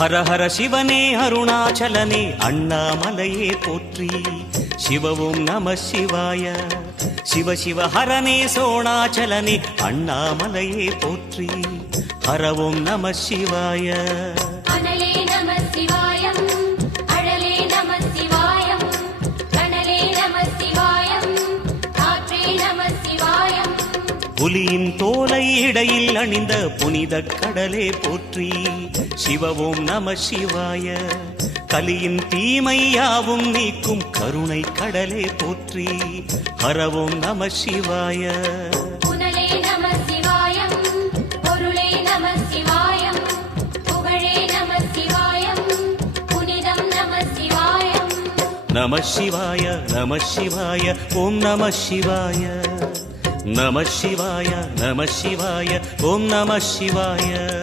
ஹர ஹர சிவனே அருணாச்சலனே அண்ணாமலையே போற்றி. சிவவும் நம சிவாய. சிவ சிவ ஹரனே சோணாச்சலனே அண்ணாமலையே போற்றி. ஹரவும் நம சிவாய. அனலே நம சிவாயம், அழலே நம சிவாயம், கனலே நம சிவாயம், காற்றே நம சிவாயம். புலியின் தோலை இடையில் அணிந்த புனித கடலே போற்றி. சிவவும் நம சிவாய. கலியின் தீமையாவும் நீக்கும் கருணை கடலே போற்றி. ஹரவும் நம சிவாய. புனலே நம சிவாயம், பொருளே நம சிவாயம், புகழே நம சிவாயம், புனிதம் நம சிவாயம். நம சிவாய நம சிவாய ஓம் நம சிவாய. நம சிவாய நம சிவாய ஓம் நம சிவாய.